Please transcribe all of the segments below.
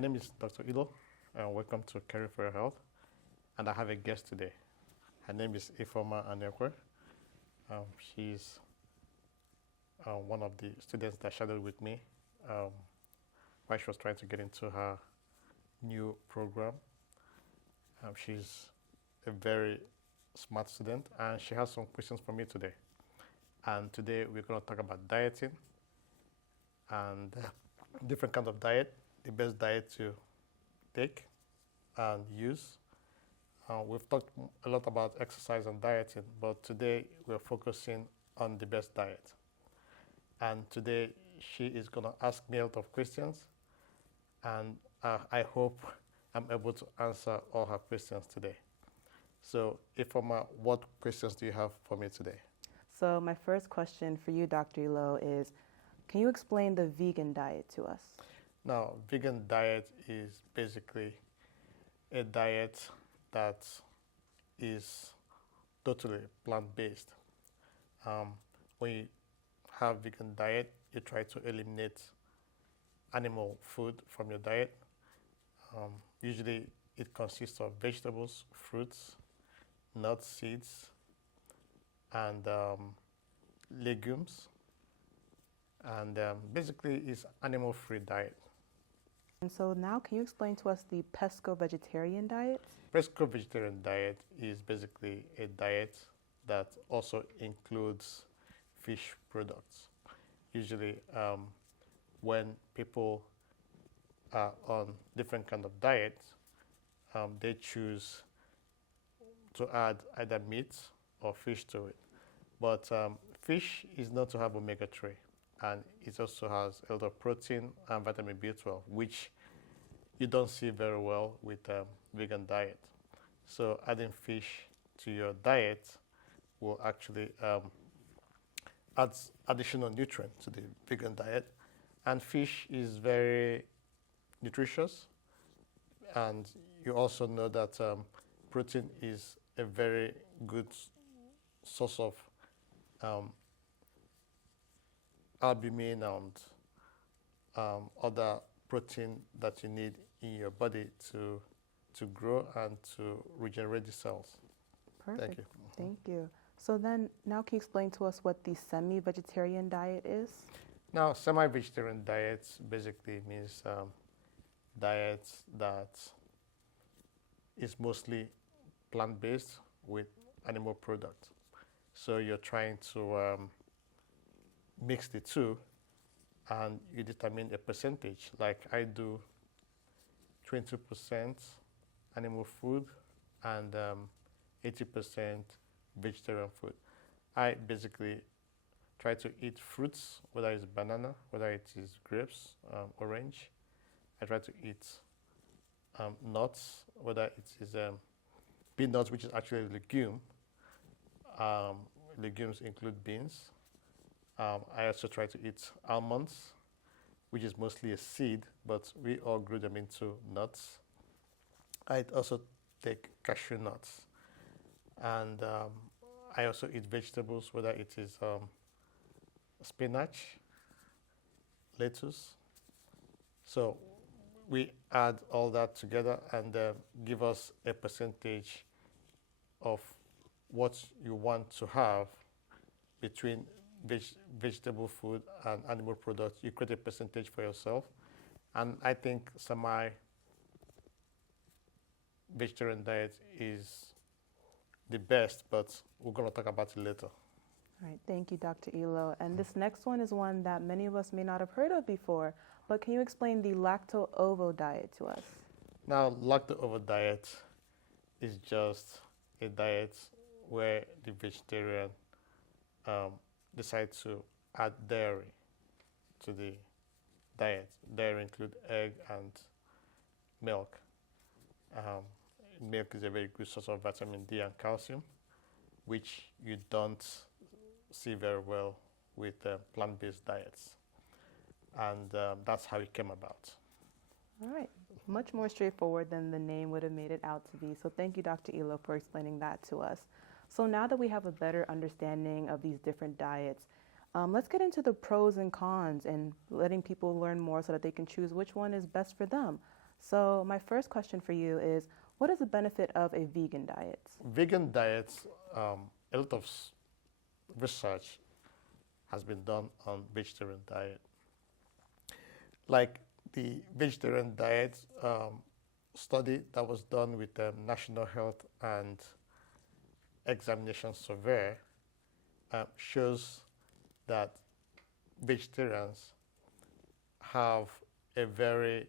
My name is Dr. Ilo, and welcome to Caring for Your Health. And I have a guest today. Her name is Ifeoma Anekwe. She's one of the students that shadowed with me while she was trying to get into her new program. She's a very smart student, and she has some questions for me today. And today we're going to talk about dieting and different kinds of diet, the best diet to take and use. We've talked a lot about exercise and dieting, but today we're focusing on the best diet. And today she is going to ask me a lot of questions, and I hope I'm able to answer all her questions today. So, Ifeoma, what questions do you have for me today? So my first question for you, Dr. Ilo, is can you explain the vegan diet to us? Now, vegan diet is basically a diet that is totally plant-based. When you have vegan diet, you try to eliminate animal food from your diet. Usually it consists of vegetables, fruits, nuts, seeds, and legumes. And basically it's animal-free diet. And so now can you explain to us the pesco-vegetarian diet? Pesco-vegetarian diet is basically a diet that also includes fish products. Usually when people are on different kind of diets, they choose to add either meat or fish to it. But fish is known to have omega-3, and it also has a lot of protein and vitamin B12, which you don't see very well with vegan diet. So adding fish to your diet will actually add additional nutrients to the vegan diet. And fish is very nutritious, and you also know that protein is a very good source of albumin and other protein that you need in your body to grow and to regenerate the cells. Perfect. Thank you. Thank you. So then now can you explain to us what the semi-vegetarian diet is? Now, semi-vegetarian diets basically means diets that is mostly plant-based with animal products. So you're trying to mix the two, and you determine a percentage. Like I do 20% animal food and 80% vegetarian food. I basically try to eat fruits, whether it's banana, whether it is grapes, orange. I try to eat nuts, whether it is peanuts, which is actually a legume. Legumes include beans. I also try to eat almonds, which is mostly a seed, but we all grew them into nuts. I also take cashew nuts. And I also eat vegetables, whether it is spinach, lettuce. So we add all that together and give us a percentage of what you want to have between vegetable food and animal products. You create a percentage for yourself. And I think semi-vegetarian diet is the best, but we're going to talk about it later. All right, thank you, Dr. Ilo. And this next one is one that many of us may not have heard of before, but can you explain the lacto-ovo diet to us? Now, lacto-ovo diet is just a diet where the vegetarian decide to add dairy to the diet. Dairy include egg and milk. Milk is a very good source of vitamin D and calcium, which you don't see very well with plant-based diets. And that's how it came about. All right. Much more straightforward than the name would have made it out to be. So thank you, Dr. Ilo, for explaining that to us. So now that we have a better understanding of these different diets, let's get into the pros and cons and letting people learn more so that they can choose which one is best for them. So my first question for you is, what is the benefit of a vegan diet? Vegan diets, a lot of research has been done on vegetarian diet. Like the vegetarian diet study that was done with the National Health and Examination Survey shows that vegetarians have a very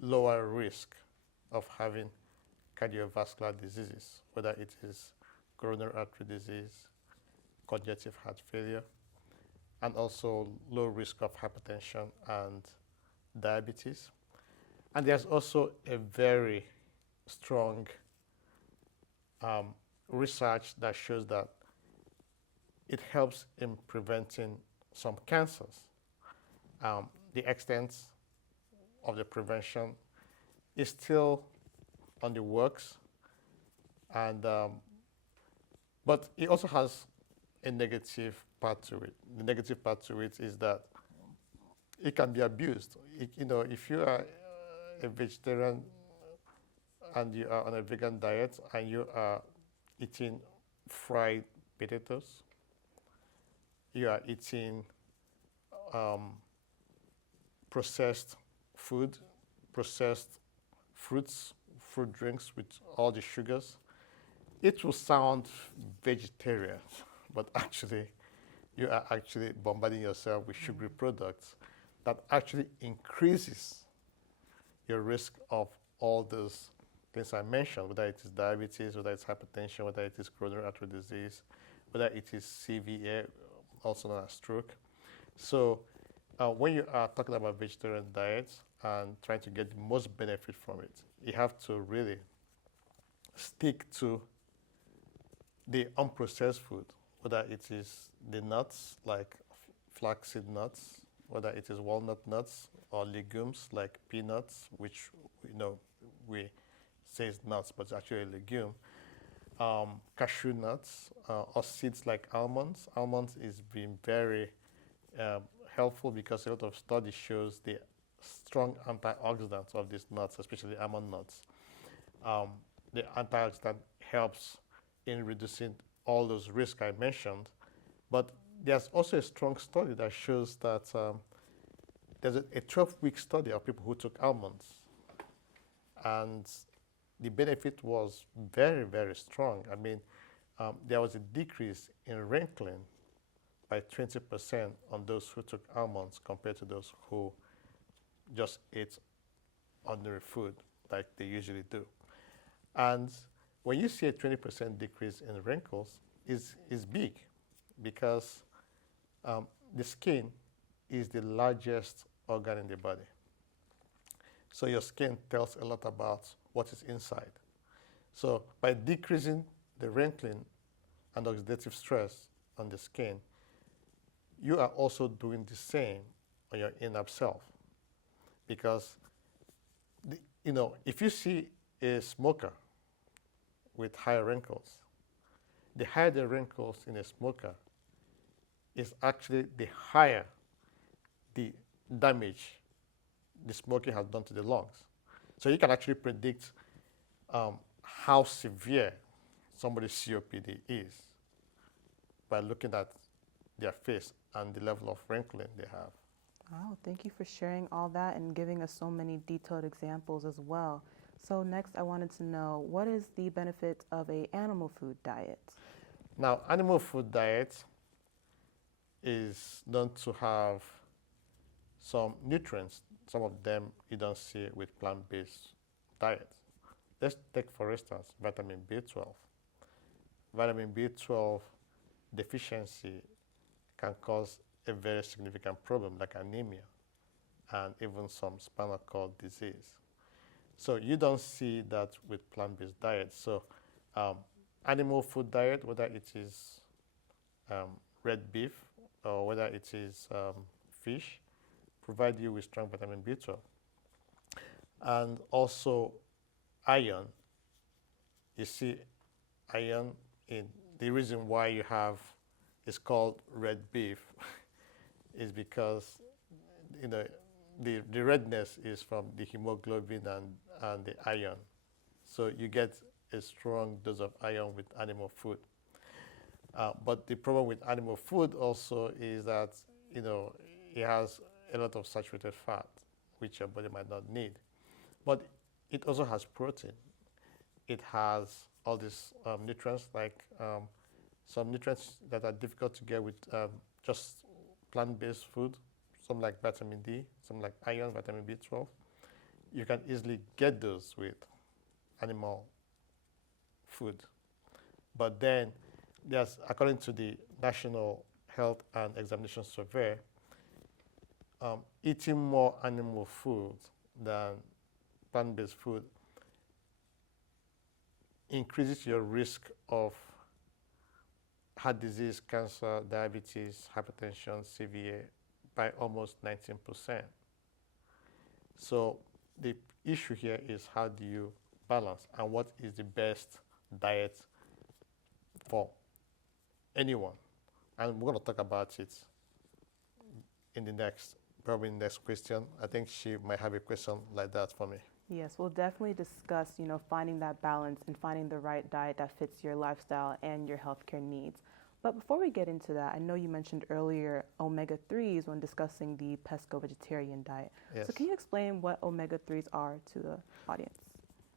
lower risk of having cardiovascular diseases, whether it is coronary artery disease, congestive heart failure, and also low risk of hypertension and diabetes. And there's also a very strong research that shows that it helps in preventing some cancers. The extent of the prevention is still on the works, and but it also has a negative part to it. The negative part to it is that it can be abused. If you are a vegetarian and you are on a vegan diet and you are eating fried potatoes, you are eating processed food, processed fruits, fruit drinks with all the sugars, it will sound vegetarian, but actually you are actually bombarding yourself with sugary products that actually increases your risk of all those things I mentioned, whether it is diabetes, whether it's hypertension, whether it is coronary artery disease, whether it is CVA, also known as stroke. So when you are talking about vegetarian diets and trying to get the most benefit from it, you have to really stick to the unprocessed food, whether it is the nuts like flaxseed nuts, whether it is walnut nuts or legumes like peanuts, which we say is nuts, but it's actually a legume. Cashew nuts or seeds like almonds. Almonds is being very helpful because a lot of studies shows the strong antioxidants of these nuts, especially almond nuts. The antioxidant helps in reducing all those risks I mentioned, but there's also a strong study that shows that there's a 12-week study of people who took almonds, and the benefit was very, very strong. I mean, there was a decrease in wrinkling by 20% on those who took almonds compared to those who just ate ordinary food like they usually do. And when you see a 20% decrease in wrinkles, is big, because the skin is the largest organ in the body. So your skin tells a lot about what is inside. So by decreasing the wrinkling and oxidative stress on the skin, you are also doing the same on your inner self. Because if you see a smoker with high wrinkles, the higher the wrinkles in a smoker is actually the higher the damage the smoking has done to the lungs. So you can actually predict how severe somebody's COPD is by looking at their face and the level of wrinkling they have. Wow, thank you for sharing all that and giving us so many detailed examples as well. So next, I wanted to know, what is the benefit of an animal food diet? Now, animal food diet is known to have some nutrients. Some of them you don't see with plant-based diets. Let's take, for instance, vitamin B12. Vitamin B12 deficiency can cause a very significant problem like anemia and even some spinal cord disease. So you don't see that with plant-based diets. So animal food diet, whether it is red beef or whether it is fish, provide you with strong vitamin B12. And also iron. You see iron in the reason why you have it's called red beef is because the redness is from the hemoglobin and the iron. So you get a strong dose of iron with animal food. But the problem with animal food also is that, it has a lot of saturated fat, which your body might not need. But it also has protein. It has all these nutrients, like some nutrients that are difficult to get with just plant-based food, some like vitamin D, some like iron, vitamin B12. You can easily get those with animal food. But then there's, according to the National Health and Examination Survey, eating more animal food than plant-based food increases your risk of heart disease, cancer, diabetes, hypertension, CVA by almost 19%. So the issue here is, how do you balance, and what is the best diet for anyone? And we're going to talk about it in the probably next question. I think she might have a question like that for me. Yes, we'll definitely discuss, finding that balance and finding the right diet that fits your lifestyle and your healthcare needs. But before we get into that, I know you mentioned earlier omega-3s when discussing the pesco-vegetarian diet. Yes. So can you explain what omega-3s are to the audience?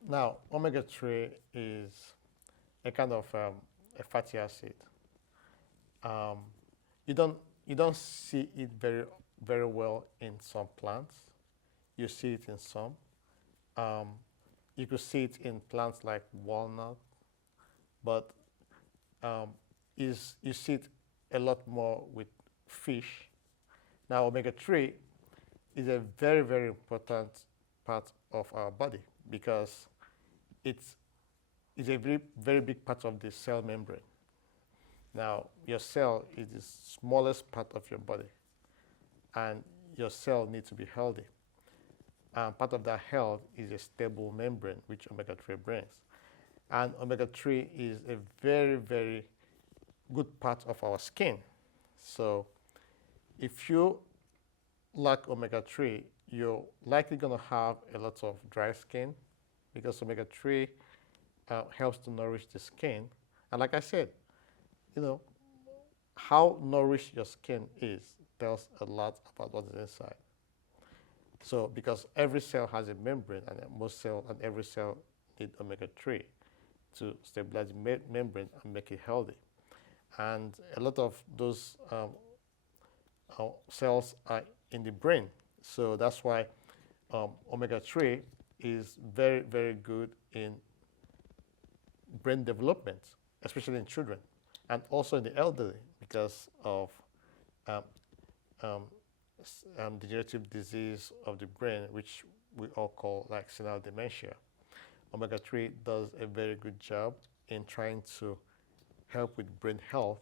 Now, omega-3 is a kind of a fatty acid. You don't see it very well in some plants. You see it in some. You could see it in plants like walnut, but you see it a lot more with fish. Now, omega-3 is a very, very important part of our body, because it's a very, very big part of the cell membrane. Now, your cell is the smallest part of your body, and your cell needs to be healthy. And part of that health is a stable membrane, which omega-3 brings. And omega-3 is a very, very good part of our skin. So if you lack omega-3, you're likely going to have a lot of dry skin, because omega-3 helps to nourish the skin. And like I said, how nourished your skin is tells a lot about what is inside. So because every cell has a membrane, and every cell need omega-3 to stabilize the membrane and make it healthy. And a lot of those cells are in the brain. So that's why omega-3 is very, very good in brain development, especially in children, and also in the elderly, because of degenerative disease of the brain, which we all call like senile dementia. Omega-3 does a very good job in trying to help with brain health,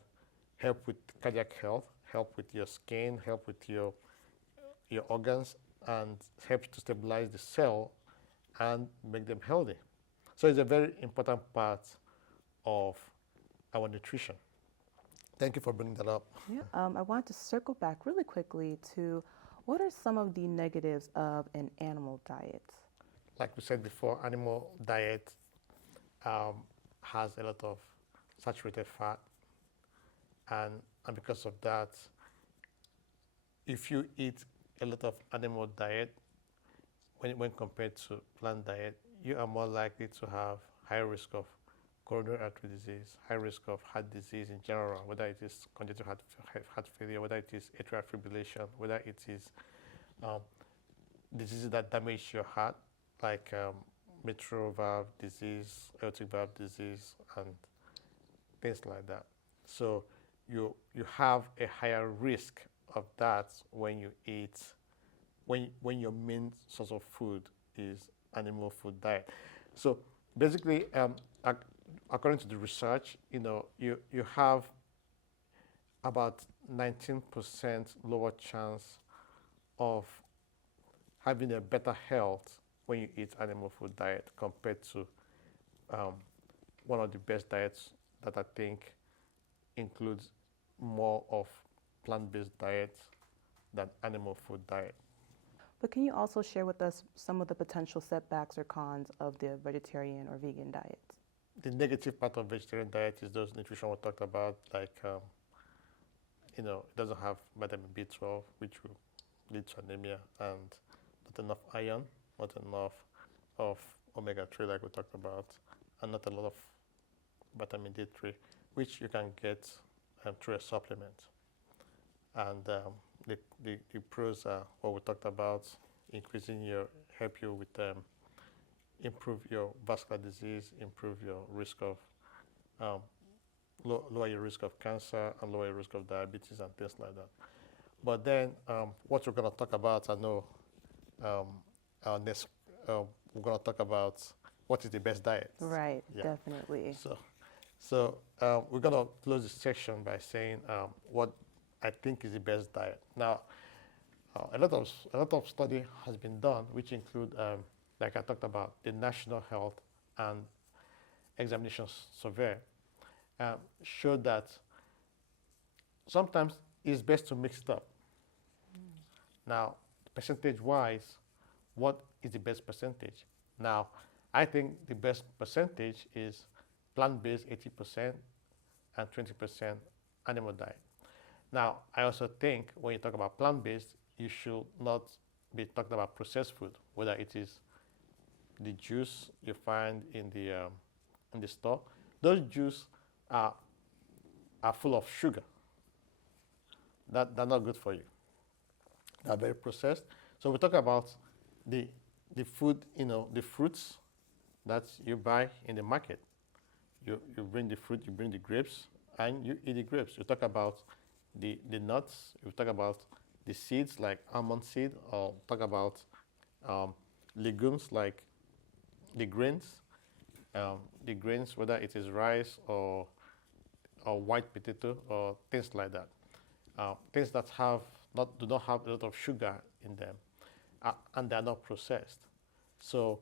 help with cardiac health, help with your skin, help with your organs, and help to stabilize the cell and make them healthy. So it's a very important part of our nutrition. Thank you for bringing that up. Yeah, I want to circle back really quickly to, what are some of the negatives of an animal diet? Like we said before, animal diet has a lot of saturated fat, and because of that, if you eat a lot of animal diet, when compared to plant diet, you are more likely to have higher risk of coronary artery disease, high risk of heart disease in general, whether it is congenital heart failure, whether it is atrial fibrillation, whether it is diseases that damage your heart, like mitral valve disease, aortic valve disease, and things like that. So you have a higher risk of that when you eat, when your main source of food is animal food diet. So basically, according to the research, you have about 19% lower chance of having a better health when you eat animal food diet compared to one of the best diets that I think includes more of plant-based diet than animal food diet. But can you also share with us some of the potential setbacks or cons of the vegetarian or vegan diets? The negative part of vegetarian diet is those nutrition we talked about, like it doesn't have vitamin B12, which will lead to anemia, and not enough iron, not enough of omega-3 like we talked about, and not a lot of vitamin D3, which you can get through a supplement. And the pros are what we talked about, help you with improve your vascular disease, improve your risk of lower your risk of cancer and lower your risk of diabetes and things like that. But then what we're going to talk about, I know our next, we're going to talk about what is the best diet. Right, Yeah. definitely. So we're going to close this section by saying what I think is the best diet. Now, a lot of study has been done, which include, like I talked about, the National Health and Examination Survey, showed that sometimes it's best to mix it up. Now, percentage-wise, what is the best percentage? Now, I think the best percentage is plant-based 80% and 20% animal diet. Now, I also think when you talk about plant-based, you should not be talking about processed food, whether it is the juice you find in the store. Those juice are full of sugar. They're not good for you. They're very processed. So we talk about the food, the fruits that you buy in the market. You bring the fruit, you bring the grapes, and you eat the grapes. You talk about the nuts. You talk about the seeds like almond seed, or talk about legumes like the grains. The grains, whether it is rice or white potato or things like that. Things that do not have a lot of sugar in them, and they are not processed. So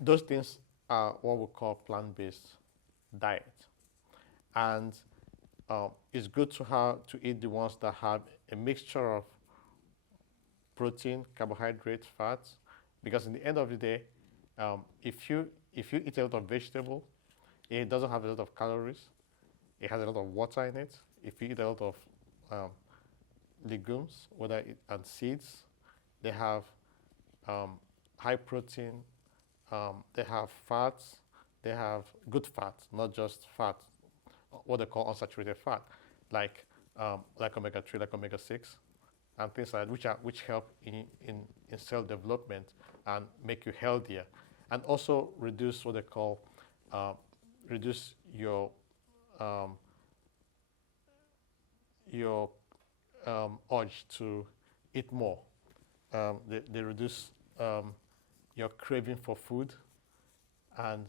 those things are what we call plant-based diet. And it's good to eat the ones that have a mixture of protein, carbohydrates, fats, because in the end of the day, if you eat a lot of vegetable, it doesn't have a lot of calories. It has a lot of water in it. If you eat a lot of legumes, and seeds, they have high protein. They have fats. They have good fats, not just fat, what they call unsaturated fat, like omega-3, like omega-6, and things like that, which help in cell development and make you healthier, and also reduce what they call reduce your urge to eat more. They reduce your craving for food, and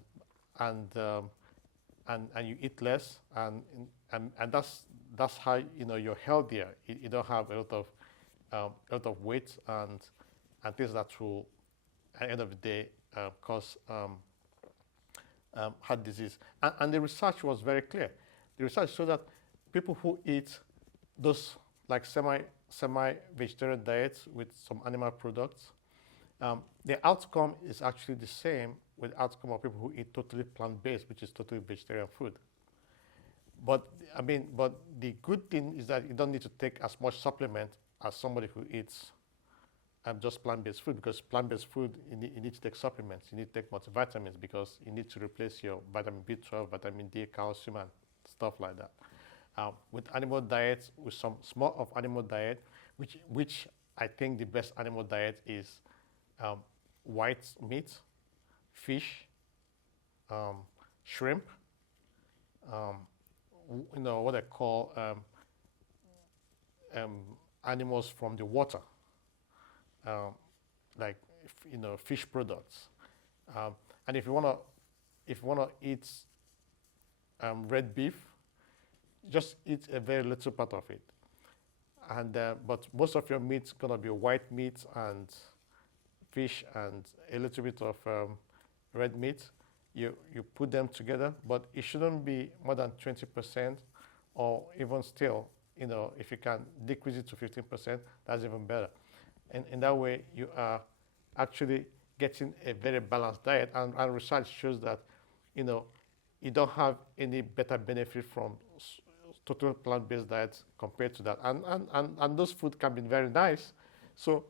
you eat less, and that's how you're healthier. You don't have a lot of weight and things that will, at the end of the day, cause heart disease. And the research was very clear. The research showed that people who eat those like semi-vegetarian diets with some animal products, the outcome is actually the same with the outcome of people who eat totally plant-based, which is totally vegetarian food. But the good thing is that you don't need to take as much supplement as somebody who eats just plant-based food, because plant-based food, you need to take supplements. You need to take multivitamins because you need to replace your vitamin B12, vitamin D, calcium, and stuff like that. With animal diets, with some small of animal diet, which I think the best animal diet is white meat, fish, shrimp, what I call animals from the water, like fish products. And if you wanna eat red beef, just eat a very little part of it. And but most of your meat's gonna be white meat and fish and a little bit of red meat. You put them together, but it shouldn't be more than 20%, or even still, if you can decrease it to 15%, that's even better. And in that way, you are actually getting a very balanced diet. And research shows that, you don't have any better benefit from total plant-based diets compared to that. And those food can be very nice. So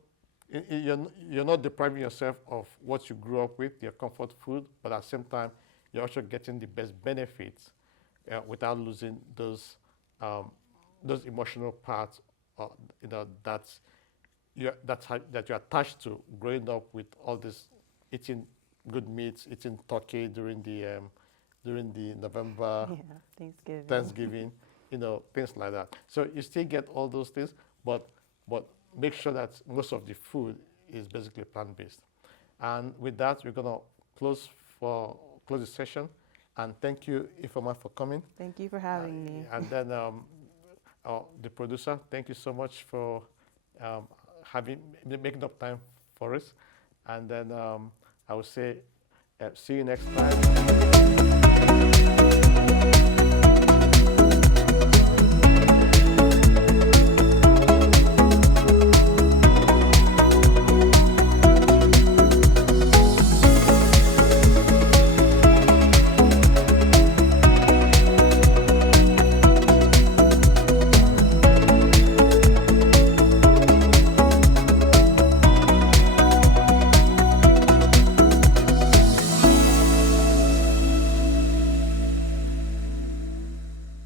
you're not depriving yourself of what you grew up with, your comfort food, but at the same time, you're also getting the best benefits without losing those emotional parts, that you're attached to growing up with all this, eating good meats, eating turkey during the November Yeah, Thanksgiving, things like that. So you still get all those things, but make sure that most of the food is basically plant-based. And with that, we're gonna close the session. And thank you, Ifeoma, for coming. Thank you for having me. And then the producer, thank you so much for making up time for us. And then I would say, see you next time.